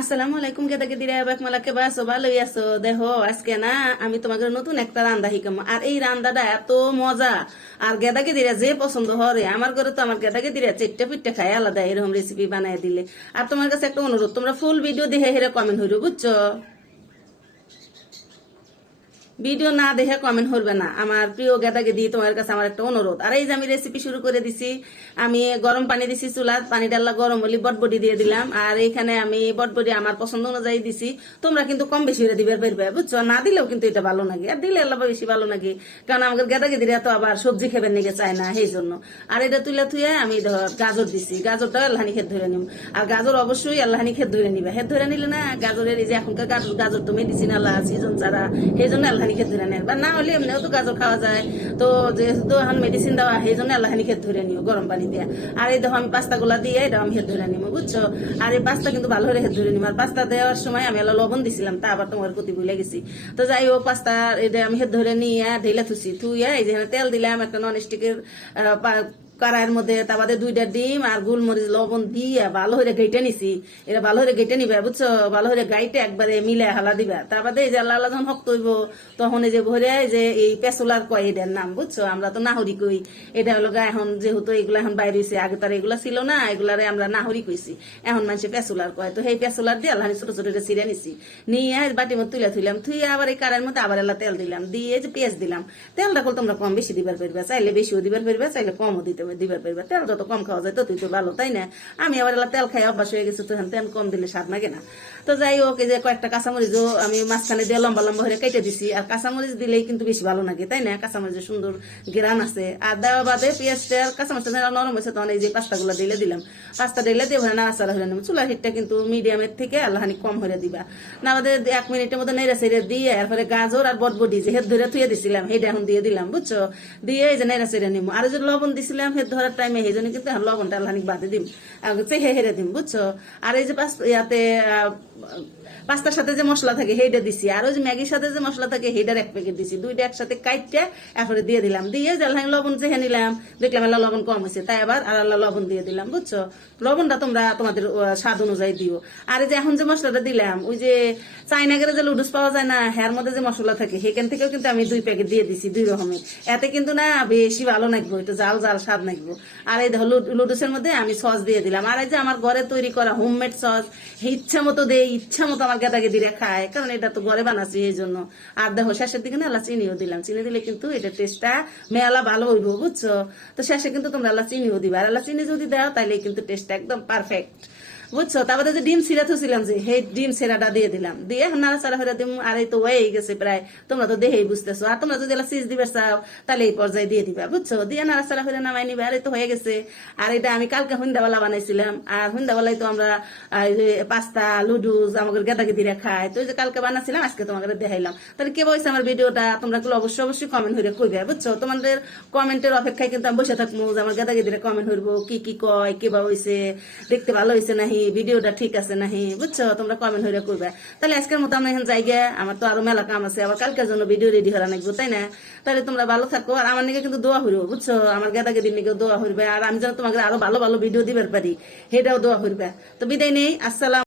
আসসালামু আলাইকুম কেদা কেদি রায় এবার মালাকে বাসো ভালোই আছো। দেখো, আজকে না, আমি তোমাকে নতুন একটা রান্দা শিখাম। আর এই রান্দাটা এত মজা। আর গেদাকে দিরা যে পছন্দ হরে আমার ঘরে তো আমার গেদা দিরা চেট্টা পিট্টা খায় আলাদা, এরকম রেসিপি বানায় দিলে। আর তোমার কাছে একটা অনুরোধ, তোমরা ফুল ভিডিও দেখে হেরে কমেন্ট হইরো, বুঝছ? ভিডিও না দেখে কমেন্ট করবে না। আমার প্রিয় গেদাকে দিয়ে তোমার কাছে আমার একটা অনুরোধ। আর এই যে আমি রেসিপি শুরু করে দিছি, আমি গরম পানি দিছি চুলাত পানি ডাল্লা গরম হলি বটবডি দিয়ে দিলাম। আর এখানে আমি বটবডি আমার পছন্দ অনুযায়ী দিছি। তোমরা কিন্তু কম বেশি করে দিবে পারবে বুঝছ? না দিলেও কিন্তু এটা ভালো লাগে আর দিলে আল্লাহ বেশি ভালো লাগে কারণ আমাদের গেদাকে দিলে তো আবার সবজি খেবেন নিকে চায় না, সেই জন্য। আর এটা তুলে থুয়ে আমি ধর গাজর দিছি। গাজরটা আল্লাহানি খেত ধরে নিম। আর গাজর অবশ্যই আল্লাহানি খেত ধরে নিবে। হেদ ধরে নিলে না গাজরের এই যে এখনকার গাজর গাজর তো মেডিসিন আল্লাহ সিজন ছাড়া সেই জন্য আল্লাহানি খেত ধরে নেন বা না হলে এমনিও তো গাজর খাওয়া যায়। তো যেহেতু এখন মেডিসিন দেওয়া সেই জন্য আল্লাহানি খেত ধরে নিও গরম পানি দিয়ে। আর এই দেখো আমি পাস্তা গুলা দিয়ে এটা আমি হেদ ধরে নিবো বুঝছ? আর এই পাস্তা কিন্তু ভালো করে হেদ ধরে নিবো আর পাস্তা দেওয়ার সময় আমি আল্লাহ লবণ দিছিলাম তা আবার তোমার প্রতি ভুলে গেছি তো যাই হোক পাস্তা এটা আমি হেদ ধরে নিয়ে ঢেলে থুছি থুইয়া এই যেখানে তেল দিলাম একটা নন স্টিকের কড়াইয়ের মধ্যে তার বাদে দুইটা ডিম আর গোলমরিচ, লবণ দিয়ে ভালো করে গেটে নিছি। এটা ভালো করে গেটে নিবে, বুঝছ? ভালো করে গাইতে একবারে মিলে হালা দিবা। তার বাদে এই যে আল্লাহ যখন হক্ত হইব, তখন এই যে ভরে যে এই পেসোলার কয় এটার নাম, বুঝছ? আমরা তো নাহরি কই। এটা হলো এখন যেহেতু এগুলা এখন বাইরে হয়েছে আগে তার এগুলা ছিল না, এগুলারে আমরা নাহরি কইছি। এখন মানুষে পেসোলার কয়। তো সেই পেসোলার দিয়ে আল্লাহ ছোট ছোট ছিঁড়ে নিছি। নিয়ে বাটির মধ্যে তুলে থুইলাম, থুই আবার এই কারের মধ্যে আবার এলা তেল দিলাম। দিয়ে যে পেঁয়াজ দিলাম। তেলটা করলে তোমরা কম বেশি দিবার পারবে, চাইলে বেশিও দিবার পারবে, চাইলে কমও দিতে দিবার পারবে তেল যত কম খাওয়া যায় ততই তো ভালো, তাই না? আমি আবার এলা তেল খাই অভ্যাস হয়ে গেছে তো তেল কম দিলে স্বাদ লাগে না। তো যাই হোক যে কয়েকটা কাঁচামরিচও আমি মাঝখানে দিয়ে লম্বা লম্বা করে কেটে দিছি। আর কাঁচামরিচ দিলেই কিন্তু বেশি ভালো লাগে, তাই না? কাঁচামরিচের সুন্দর গ্রান আছে। আর দেওয়া বাদে পেঁয়াজটা কাঁচামরিচটা নরম হয়েছে, তখন এই যে পাস্তাগুলো দিলে দিলাম। পাস্তা দিলে দিয়ে ভরে নাড়াচাড়া হয়ে নেব। চুলার হিটটা কিন্তু মিডিয়ামের থেকে আল্লাহানি কম হয়ে দিবা। না বাদে এক মিনিটের মধ্যে নেড়ে সেড়ে দিয়ে, এরপরে গাজর আর বটবডি যে হেদ ধরে থুয়ে দিছিলাম হেটা এখন দিয়ে দিলাম, বুঝছ? দিয়ে এই যে নেড়ে সেড়ে নিব আর যে লবণ দিছিলাম হেদ ধরার টাইমে সেই জন্য কিন্তু লবণটা আল্লাহানি বাদে দিম। চেহে হেরে দিম, বুঝছ? আর এই যে ইয়াতে পাস্তার সাথে যে মশলা থাকে, সেইটা দিছি। আর ওই যে ম্যাগির সাথে যে মশলা থাকে সেইটার এক প্যাকেট দিছি। দুইটা একসাথে কাইটে এরপরে দিয়ে দিলাম। দিয়ে জ্বালানি লবণ চেহে নিলাম, দেখলাম এলা লবণ কম হয়েছে তাই আবার আর আল্লাহ লবণ দিয়ে দিলাম, বুঝছ? লবণটা তোমরা তোমাদের স্বাদ অনুযায়ী দিও। আর এই যে এখন যে মশলাটা দিলাম, ওই যে চাইনাগের যে লুডুস পাওয়া যায় না, হ্যার মধ্যে যে মশলা থাকে সেখান থেকেও কিন্তু আমি দুই প্যাকেট দিয়ে দিছি দুই রকমের। এতে কিন্তু না বেশি ভালো লাগবে একটু জাল জাল স্বাদ লাগবে আর এই লুডুসের মধ্যে আমি সস দিয়ে দিলাম। আর এই যে আমার ঘরে তৈরি করা হোমমেড সস ইচ্ছা মতো দেই, ইচ্ছা মতো আমার গেদাকে দিলে খায়, কারণ এটা তো ঘরে বানাচ্ছি এই জন্য। আর দেখো শেষের দিকে না আল্লাহ চিনিও দিলাম। চিনি দিলে কিন্তু এটা টেস্টটা মেলা ভালো হইব, বুঝছ? তো শেষে কিন্তু তোমরা আল্লাহ চিনিও দিবা। আর আল্লাহ চিনি যদি দাও তাহলে কিন্তু টেস্টটা একদম পারফেক্ট বুঝছ? তারপরে যে ডিম সিরা থুছিলাম যে, সেই ডিম সিরাটা দিয়ে দিলাম। দিয়ে নাড়াচাড়া হয়ে দিম, আর এই তো হয়ে গেছে প্রায়। তোমরা তো দেখেই বুঝতেছো। আর তোমরা যদি চিজ দিবে চাও, তাহলে এই পর্যায়ে দিয়ে দিবা, বুঝছ? দিয়ে নাড়াচাড়া হয়ে নামাই নিবে, আর এই তো হয়ে গেছে। আর এটা আমি কালকে হুন্দাওয়ালা বানাইছিলাম। আর হুন্দাওয়ালাই তো আমরা পাস্তা লুডুস আমাদের গেদা গেদিরা খাই তো যে কালকে বানাচ্ছিলাম আজকে তোমাকে দেখাইলাম। তাহলে কে বলছে আমার ভিডিওটা? তোমরা গুলো অবশ্যই অবশ্যই কমেন্ট হইরে কইবে, বুঝছ? তোমাদের কমেন্টের অপেক্ষায় কিন্তু আমি বসে থাকব যে, আমার গেদা গেদিরা কমেন্ট হইব কি কি কয় কিবা হইছে, দেখতে ভালো হইছে নাহি, ভিডিওটা ঠিক আছে নাহি, বুঝছ? তোমরা কমেন্ট হইরা করবে তাহলে আজকের মতো আমরা এখন যাই গে আমার তো আরও মেলা কাম আছে, আবার কালকের জন্য ভিডিও রেডি হওয়া লাগবে, তাই না? তাহলে তোমরা ভালো থাকো, আর আমার নিকে কিন্তু দোয়া হইব বুঝছ? আমার গেদা গেদির নিকে দোয়া হইবে আর আমি যেন তোমাকে আরও ভালো ভালো ভিডিও দিবার পারি, সেটাও দোয়া হইবে তো বিদায় নেই, আসসালাম।